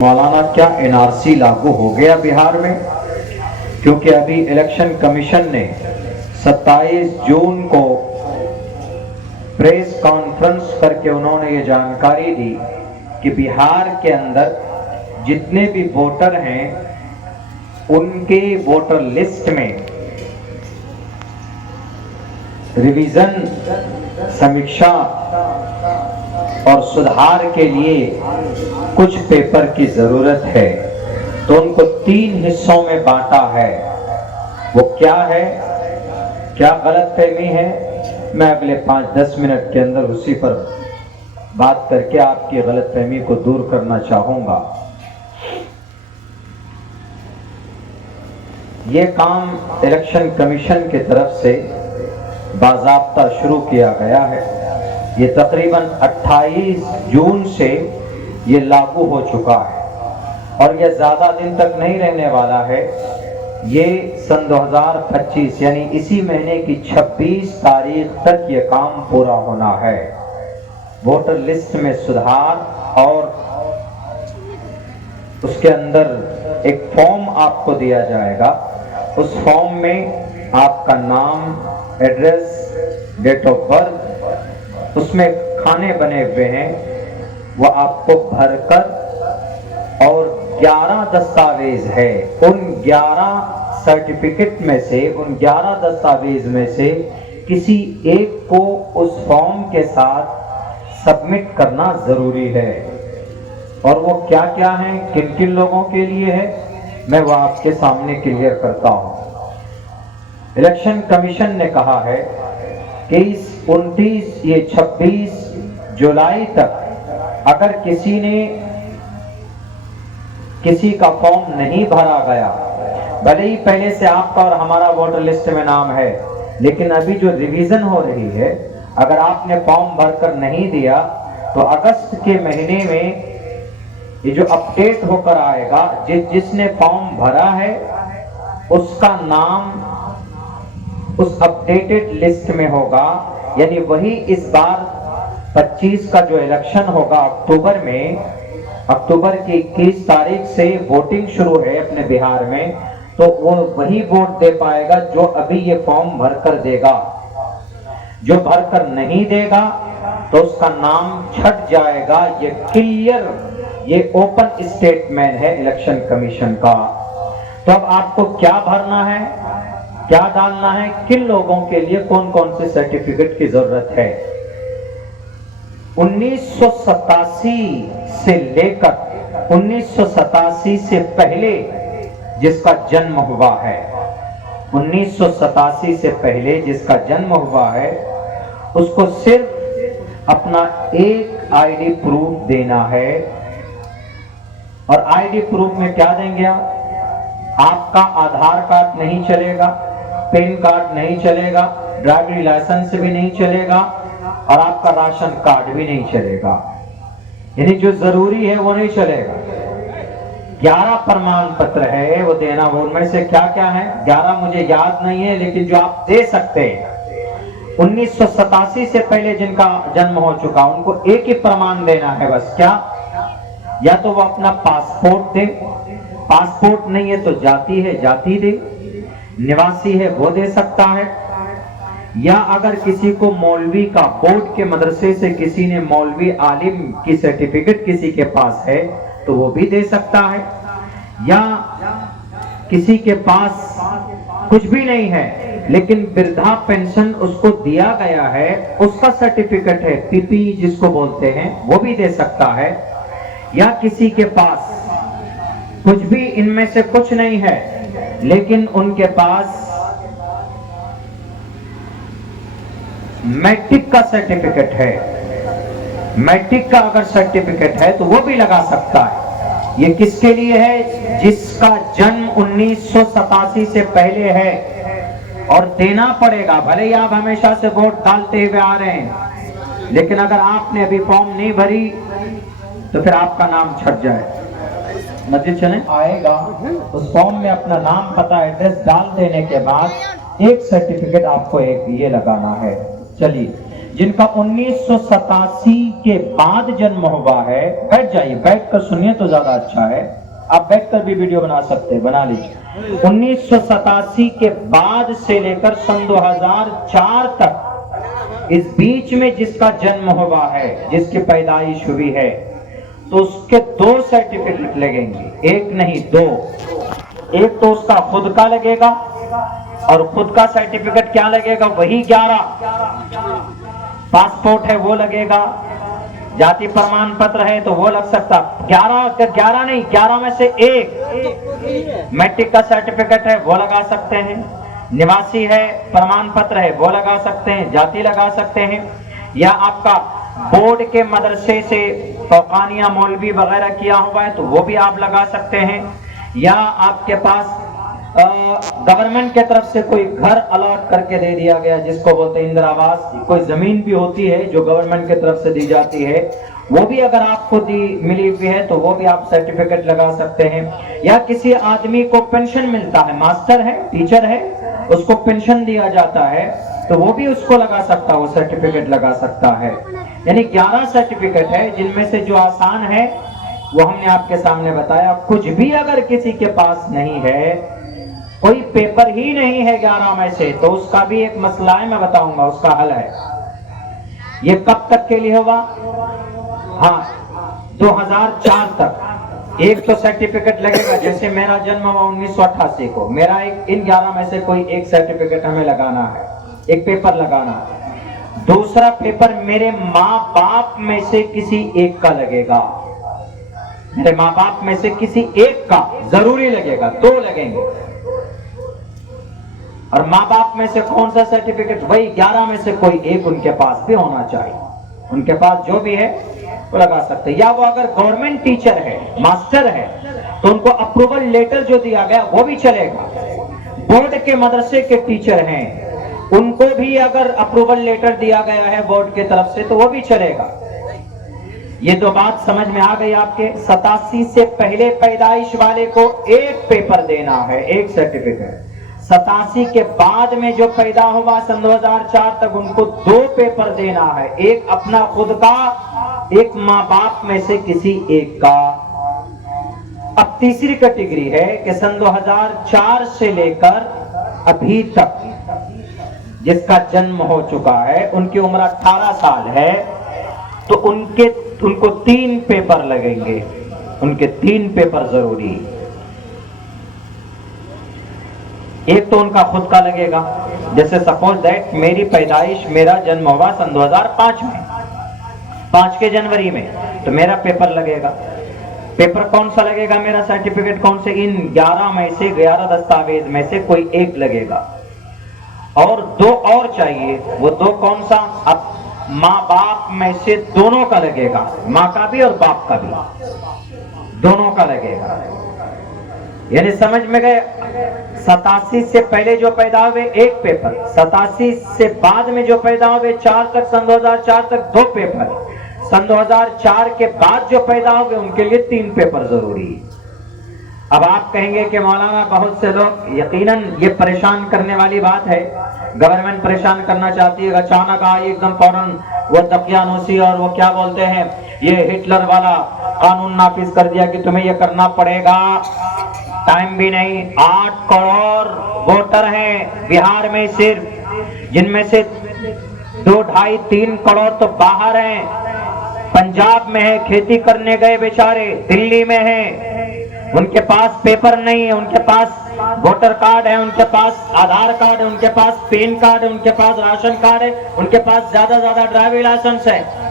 मौलाना क्या एनआरसी लागू हो गया बिहार में? क्योंकि अभी इलेक्शन कमीशन ने 27 जून को प्रेस कॉन्फ्रेंस करके उन्होंने ये जानकारी दी कि बिहार के अंदर जितने भी वोटर हैं उनके वोटर लिस्ट में रिवीजन, समीक्षा और सुधार के लिए कुछ पेपर की जरूरत है। तो उनको 3 हिस्सों में बांटा है। वो क्या है, क्या गलतफहमी है, मैं अगले 5-10 मिनट के अंदर उसी पर बात करके आपकी गलतफहमी को दूर करना चाहूंगा। ये काम इलेक्शन कमीशन की तरफ से बाज़ाब्ता शुरू किया गया है। ये तकरीबन 28 जून से ये लागू हो चुका है और ये ज़्यादा दिन तक नहीं रहने वाला है। ये सन 2025 यानी इसी महीने की 26 तारीख तक ये काम पूरा होना है। वोटर लिस्ट में सुधार और उसके अंदर एक फॉर्म आपको दिया जाएगा। उस फॉर्म में आपका नाम, एड्रेस, डेट ऑफ बर्थ, उसमें खाने बने हुए हैं, वो आपको भरकर और 11 दस्तावेज है। उन 11 सर्टिफिकेट में से, उन 11 दस्तावेज में से किसी एक को उस फॉर्म के साथ सबमिट करना जरूरी है। और वो क्या क्या है, किन किन लोगों के लिए है, मैं वो आपके सामने क्लियर करता हूं। इलेक्शन कमीशन ने कहा है कि इस 26 जुलाई तक अगर किसी का फॉर्म नहीं भरा गया, भले ही पहले से आपका और हमारा वोटर लिस्ट में नाम है, लेकिन अभी जो रिवीजन हो रही है, अगर आपने फॉर्म भरकर नहीं दिया तो अगस्त के महीने में ये जो अपडेट होकर आएगा, जिसने फॉर्म भरा है उसका नाम उस अपडेटेड लिस्ट में होगा। यानी वही इस बार 25 का जो इलेक्शन होगा अक्टूबर में, अक्टूबर की 21 तारीख से वोटिंग शुरू है अपने बिहार में, तो वो वही वोट दे पाएगा जो अभी ये फॉर्म भरकर देगा। जो भरकर नहीं देगा तो उसका नाम छट जाएगा। ये क्लियर, ये ओपन स्टेटमेंट है इलेक्शन कमीशन का। तो अब आपको क्या भरना है, क्या डालना है, किन लोगों के लिए कौन कौन से सर्टिफिकेट की जरूरत है। 1987 से लेकर 1987 से पहले जिसका जन्म हुआ है, 1987 से पहले जिसका जन्म हुआ है, उसको सिर्फ अपना एक आईडी प्रूफ देना है। और आईडी प्रूफ में क्या देंगे आपका आधार कार्ड नहीं चलेगा, पैन कार्ड नहीं चलेगा, ड्राइविंग लाइसेंस भी नहीं चलेगा और आपका राशन कार्ड भी नहीं चलेगा। यानी जो जरूरी है वो नहीं चलेगा। 11 प्रमाण पत्र है वो देना। वो उनमें से क्या क्या है, 11 मुझे याद नहीं है, लेकिन जो आप दे सकते हैं 1987 से पहले जिनका जन्म हो चुका उनको एक ही प्रमाण देना है बस। क्या? या तो वो अपना पासपोर्ट दे, पासपोर्ट नहीं है तो जाति है जाति दे, निवासी है वो दे सकता है, या अगर किसी को मौलवी का बोर्ड के मदरसे से किसी ने मौलवी आलिम की सर्टिफिकेट किसी के पास है तो वो भी दे सकता है, या किसी के पास कुछ भी नहीं है लेकिन वृद्धा पेंशन उसको दिया गया है, उसका सर्टिफिकेट है, पीपी जिसको बोलते हैं, वो भी दे सकता है, या किसी के पास कुछ भी इनमें से कुछ नहीं है लेकिन उनके पास मैट्रिक का सर्टिफिकेट है, मैट्रिक का अगर सर्टिफिकेट है तो वो भी लगा सकता है। ये किसके लिए है? जिसका जन्म 1987 से पहले है और देना पड़ेगा। भले ही आप हमेशा से वोट डालते हुए आ रहे हैं, लेकिन अगर आपने अभी फॉर्म नहीं भरी तो फिर आपका नाम छट जाए। नतीजे चले आएगा, उस फॉर्म में अपना नाम, पता, एड्रेस डाल देने के बाद एक सर्टिफिकेट आपको एक ये लगाना है। चलिए, जिनका 1987 के बाद जन्म हुआ है, बैठ जाइए, बैठ कर सुनिए तो ज्यादा अच्छा है, आप बैठ कर भी वीडियो बना सकते हैं, बना लीजिए। 1987 के बाद से लेकर सन 2004 तक इस बीच में जिसका जन्म हुआ है, जिसकी पैदाइश हुई है, तो उसके 2 सर्टिफिकेट लगेंगे, एक नहीं 2। एक तो उसका खुद का लगेगा, और खुद का सर्टिफिकेट क्या लगेगा, वही 11। पासपोर्ट है वो लगेगा, जाति प्रमाण पत्र है तो वो लग सकता, 11 नहीं, 11 में से 1। मैट्रिक का सर्टिफिकेट है वो लगा सकते हैं, निवासी है, प्रमाण पत्र है वो लगा सकते हैं, जाति लगा सकते हैं, या आपका बोर्ड के मदरसे से फौकानिया मौलवी वगैरह किया हुआ है तो वो भी आप लगा सकते हैं, या आपके पास गवर्नमेंट के तरफ से कोई घर अलॉट करके दे दिया गया, जिसको बोलते हैं इंदिरा आवास, कोई जमीन भी होती है जो गवर्नमेंट के तरफ से दी जाती है, वो भी अगर आपको मिली हुई है तो वो भी आप सर्टिफिकेट लगा सकते हैं। या किसी आदमी को पेंशन मिलता है, मास्टर है, टीचर है, उसको पेंशन दिया जाता है तो वो भी उसको लगा सकता है, वो सर्टिफिकेट लगा सकता है। यानी 11 सर्टिफिकेट है, जिनमें से जो आसान है वो हमने आपके सामने बताया। कुछ भी अगर किसी के पास नहीं है, कोई पेपर ही नहीं है 11 में से, तो उसका भी एक मसला है, मैं बताऊंगा, उसका हल है। ये कब तक के लिए होगा? हाँ, 2004 तक। एक तो सर्टिफिकेट लगेगा, जैसे मेरा जन्म हुआ 1988 को, मेरा इन 11 में से कोई एक सर्टिफिकेट हमें लगाना है, एक पेपर लगाना है। दूसरा पेपर मेरे माँ बाप में से किसी एक का लगेगा, मेरे माँ बाप में से किसी एक का जरूरी लगेगा, 2 लगेंगे। और माँ बाप में से कौन सा सर्टिफिकेट? वही 11 में से कोई एक उनके पास भी होना चाहिए, उनके पास जो भी है वो लगा सकते हैं। या वो अगर गवर्नमेंट टीचर है, मास्टर है, तो उनको अप्रूवल लेटर जो दिया गया वो भी चलेगा। बोर्ड के मदरसे के टीचर हैं, उनको भी अगर अप्रूवल लेटर दिया गया है बोर्ड के तरफ से तो वो भी चलेगा। ये तो बात समझ में आ गई आपके। 87 से पहले पैदाइश वाले को एक पेपर देना है, एक सर्टिफिकेट। 87 के बाद में जो पैदा हुआ सन 2004 तक, उनको 2 पेपर देना है, एक अपना खुद का, एक माँ बाप में से किसी एक का। अब तीसरी कैटेगरी है कि सन 2004 से लेकर अभी तक जिसका जन्म हो चुका है, उनकी उम्र 18 साल है, तो उनको 3 पेपर लगेंगे, उनके 3 पेपर जरूरी। एक तो उनका खुद का लगेगा, जैसे सपोज दैट मेरी पैदाइश, मेरा जन्म हुआ सन 2005 में, 5 के जनवरी में, तो मेरा पेपर लगेगा। पेपर कौन सा लगेगा? मेरा सर्टिफिकेट कौन से? इन 11 में से, 11 दस्तावेज में से कोई एक लगेगा। और 2 और चाहिए, वो 2 कौन सा? अब माँ बाप में से दोनों का लगेगा, माँ का भी और बाप का भी, दोनों का लगेगा। यानी समझ में गए? 87 से पहले जो पैदा हुए 1 पेपर, 87 से बाद में जो पैदा हुए 4 तक, सन 2004 तक 2 पेपर, सन 2004 के बाद जो पैदा हुए उनके लिए 3 पेपर जरूरी। अब आप कहेंगे कि मौलाना बहुत से लोग, यकीनन ये परेशान करने वाली बात है, गवर्नमेंट परेशान करना चाहती है, अचानक आई एकदम फौरन वो दकियानूसी और वो क्या बोलते हैं, ये हिटलर वाला कानून नाफिज कर दिया कि तुम्हें ये करना पड़ेगा। टाइम भी नहीं, 8 करोड़ वोटर हैं बिहार में सिर्फ, जिनमें से 2, 2.5, 3 करोड़ तो बाहर हैं, पंजाब में है, खेती करने गए बेचारे, दिल्ली में है, उनके पास पेपर नहीं है, उनके पास वोटर कार्ड है, उनके पास आधार कार्ड है, उनके पास पैन कार्ड है, उनके पास राशन कार्ड है, उनके पास ज्यादा ड्राइविंग लाइसेंस है।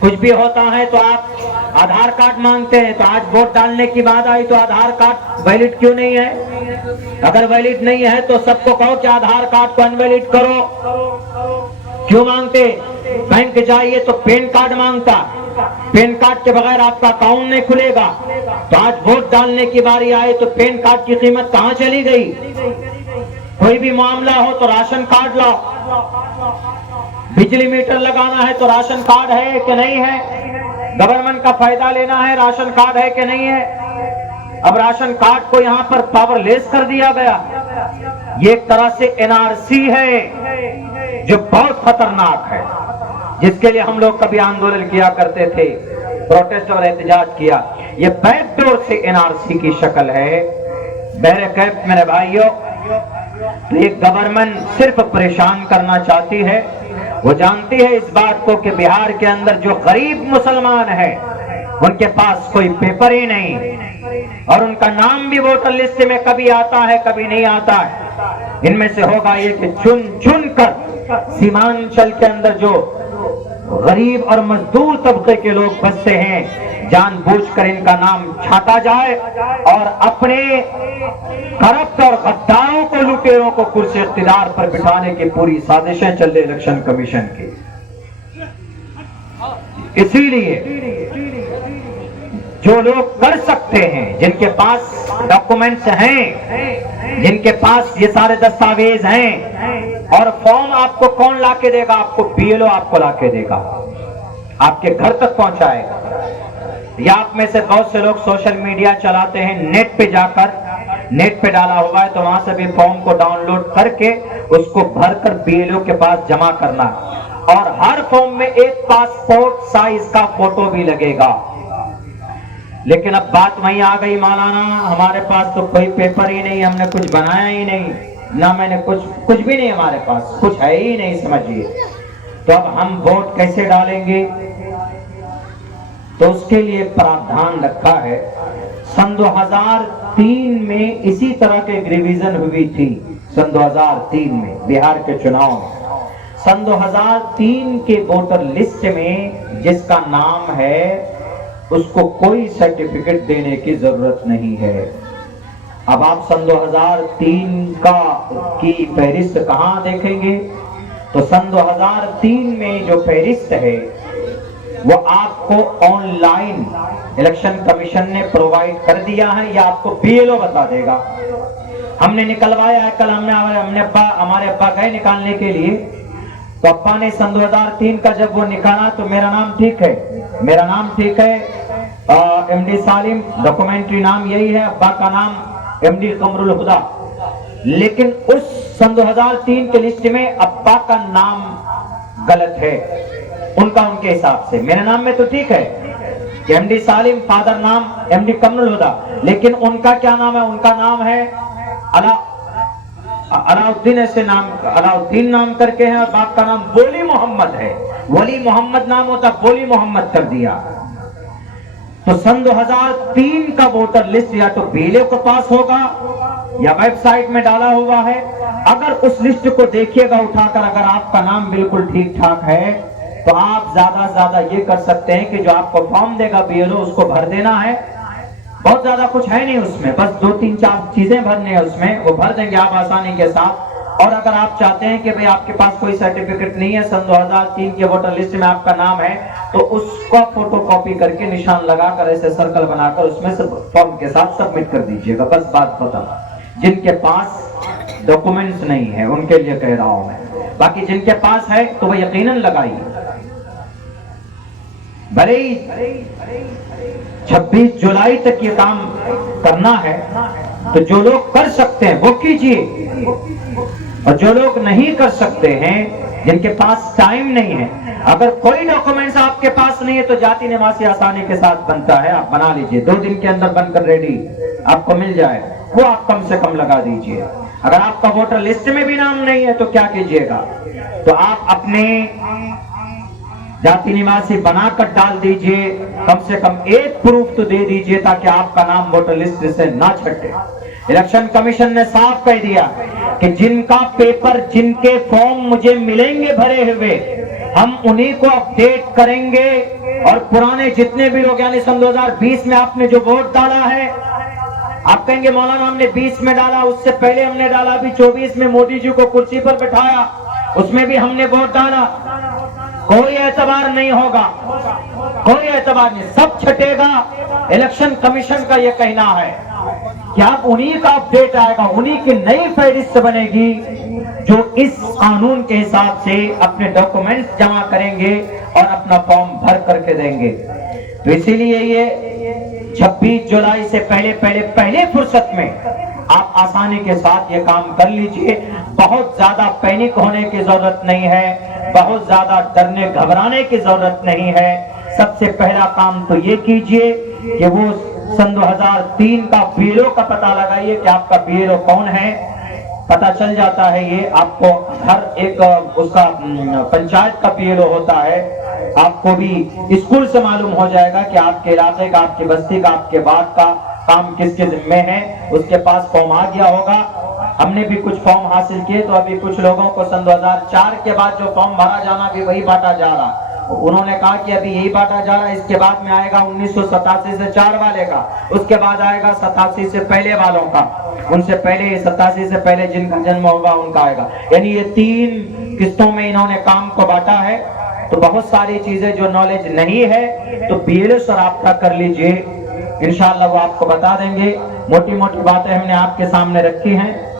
कुछ भी होता है तो आप आधार कार्ड मांगते हैं, तो आज वोट डालने की बात आई तो आधार कार्ड वैलिड क्यों नहीं है? अगर वैलिड नहीं है तो सबको कहो कि आधार कार्ड को अनवैलिड करो। क्यों मांगते? बैंक जाइए तो पैन कार्ड मांगता, पैन कार्ड के बगैर आपका अकाउंट नहीं खुलेगा। तो आज वोट डालने की बारी आए तो पैन कार्ड की कीमत कहां चली गई? कोई भी मामला हो तो राशन कार्ड लाओ, बिजली मीटर लगाना है तो राशन कार्ड है कि नहीं है, गवर्नमेंट का फायदा लेना है, राशन कार्ड है कि नहीं है। अब राशन कार्ड को यहाँ पर पावरलेस कर दिया गया। ये एक तरह से एनआरसी है जो बहुत खतरनाक है। जिसके लिए हम लोग कभी आंदोलन किया करते थे, प्रोटेस्ट और एहतजाज किया, ये बैकडोर से एनआरसी की शक्ल है। बहरे कैफ मेरे भाइयों, तो ये गवर्नमेंट सिर्फ परेशान करना चाहती है। वो जानती है इस बात को कि बिहार के अंदर जो गरीब मुसलमान है उनके पास कोई पेपर ही नहीं, और उनका नाम भी वोटर लिस्ट में कभी आता है कभी नहीं आता है। इनमें से होगा ये कि चुन चुन कर सीमांचल के अंदर जो गरीब और मजदूर तबके के लोग बसते हैं, जानबूझकर इनका नाम छाटा जाए और अपने करप्ट और गद्दारों को, लुटेरों को कुर्सी इख्तिदार पर बिठाने की पूरी साजिशें चल रही इलेक्शन कमीशन की। इसीलिए जो लोग कर सकते हैं, जिनके पास डॉक्यूमेंट्स हैं, जिनके पास ये सारे दस्तावेज हैं, और फॉर्म आपको कौन लाके देगा? आपको बीएलओ आपको लाके देगा, आपके घर तक पहुंचाएगा। या आप में से बहुत से लोग सोशल मीडिया चलाते हैं, नेट पे जाकर, नेट पे डाला हुआ है तो वहां से भी फॉर्म को डाउनलोड करके उसको भरकर बीएलओ के पास जमा करना, और हर फॉर्म में एक पासपोर्ट साइज का फोटो भी लगेगा। लेकिन अब बात वहीं आ गई मौलाना, हमारे पास तो कोई पेपर ही नहीं, हमने कुछ बनाया ही नहीं, ना मैंने कुछ भी नहीं, हमारे पास कुछ है ही नहीं, समझिए। तो अब हम वोट कैसे डालेंगे? तो उसके लिए प्रावधान रखा है। सन 2003 में इसी तरह के रिवीजन हुई थी, सन 2003 में बिहार के चुनाव में। सन 2003 के वोटर लिस्ट में जिसका नाम है उसको कोई सर्टिफिकेट देने की जरूरत नहीं है। अब आप सन 2003 की फहरिस्त कहां देखेंगे? तो सन 2003 में जो फहरिस्त है वो आपको ऑनलाइन इलेक्शन कमीशन ने प्रोवाइड कर दिया है, या आपको बीएलओ बता देगा। हमने निकलवाया है, कल हमारे अब्बा गए निकालने के लिए, तो अब्बा ने सन 2003 का जब वो निकाला तो मेरा नाम ठीक है, मेरा नाम ठीक है, एमडी सालिम, डॉक्यूमेंट्री नाम यही है, अब्बा का नाम एमडी कमरुल हुदा। लेकिन उस सन 2003 के लिस्ट में अब्बा का नाम गलत है, उनके हिसाब से। मेरे नाम में तो ठीक है एमडी सालिम, फादर नाम एमडी कमरुल हुदा, लेकिन उनका क्या नाम है? उनका नाम है अलाउद्दीन, ऐसे नाम अलाउद्दीन नाम करके है, और बाप का नाम वली मोहम्मद है। वली मोहम्मद नाम होता, वली मोहम्मद कर दिया। तो सन 2003 का वोटर लिस्ट या तो बीएलओ के पास होगा या वेबसाइट में डाला हुआ है। अगर उस लिस्ट को देखिएगा उठाकर, अगर आपका नाम बिल्कुल ठीक ठाक है तो आप ज्यादा से ज्यादा ये कर सकते हैं कि जो आपको फॉर्म देगा बीएलओ उसको भर देना है। बहुत ज्यादा कुछ है नहीं उसमें, बस 2-3-4 चीजें भरने हैं उसमें, वो भर देंगे आप आसानी के साथ। और अगर आप चाहते हैं कि भाई आपके पास कोई सर्टिफिकेट नहीं है, सन 2003 के वोटर लिस्ट में आपका नाम है, तो उसका फोटो कॉपी करके निशान लगाकर ऐसे सर्कल बनाकर उसमें से फॉर्म के साथ सबमिट कर दीजिएगा। बस बात खत्म। जिनके पास डॉक्यूमेंट्स नहीं है उनके लिए कह रहा हूं मैं, बाकी जिनके पास है तो वह यकीनन लगाइए। भले ही 26 जुलाई तक ये काम करना है, तो जो लोग कर सकते हैं वो कीजिए, और जो लोग नहीं कर सकते हैं, जिनके पास टाइम नहीं है, अगर कोई डॉक्यूमेंट्स आपके पास नहीं है तो जाति निवासी आसानी के साथ बनता है, आप बना लीजिए, 2 दिन के अंदर बनकर रेडी आपको मिल जाए, वो आप कम से कम लगा दीजिए। अगर आपका वोटर लिस्ट में भी नाम नहीं है तो क्या कीजिएगा? तो आप अपने जाति निवासी बनाकर डाल दीजिए, कम से कम एक प्रूफ तो दे दीजिए ताकि आपका नाम वोटर लिस्ट से ना छटे। इलेक्शन कमीशन ने साफ कह दिया कि जिनका पेपर, जिनके फॉर्म मुझे मिलेंगे भरे हुए, हम उन्हीं को अपडेट करेंगे, और पुराने जितने भी लोग, यानी सन 2020 में आपने जो वोट डाला है, आप कहेंगे मौलाना हमने 20 में डाला, उससे पहले हमने डाला, अभी 24 में मोदी जी को कुर्सी पर बैठाया, उसमें भी हमने वोट डाला, कोई एतबार नहीं होगा, कोई एतबार नहीं, सब छटेगा। इलेक्शन कमीशन का यह कहना है कि आप उन्हीं का अपडेट आएगा, उन्हीं की नई फहरिस्त बनेगी जो इस कानून के हिसाब से अपने डॉक्यूमेंट्स जमा करेंगे और अपना फॉर्म भर करके देंगे। तो इसीलिए ये 26 जुलाई से पहले फुर्सत में आप आसानी के साथ ये काम कर लीजिए। बहुत ज्यादा पैनिक होने की जरूरत नहीं है, बहुत ज्यादा डरने घबराने की जरूरत नहीं है। सबसे पहला काम तो ये कीजिए कि वो सन 2003 का बीएलओ का पता लगाइए कि आपका बीएलओ कौन है। पता चल जाता है ये आपको, हर एक उसका पंचायत का बीएलओ होता है। आपको भी स्कूल से मालूम हो जाएगा कि आपके इलाके का, आपकी बस्ती का, आपके बाग का काम किसके जिम्मे है। उसके पास फॉर्म आ गया होगा। हमने भी कुछ फॉर्म हासिल किए, तो अभी कुछ लोगों को सन 2004 के बाद जो फॉर्म भरा जाना भी वही बांटा जा रहा। उन्होंने कहा कि अभी यही बांटा जा रहा है, इसके बाद में आएगा 1987 से 4 वाले का, उसके बाद आएगा 87 से पहले वालों का, उनसे पहले 87 से पहले जिनका जन्म होगा उनका आएगा। यानी ये 3 किस्तों में इन्होंने काम को बांटा है। तो बहुत सारी चीजें जो नॉलेज नहीं है तो बीएलओ से राब्ता कर लीजिए, इंशाअल्लाह वो आपको बता देंगे। मोटी मोटी बातें हमने आपके सामने रखी हैं।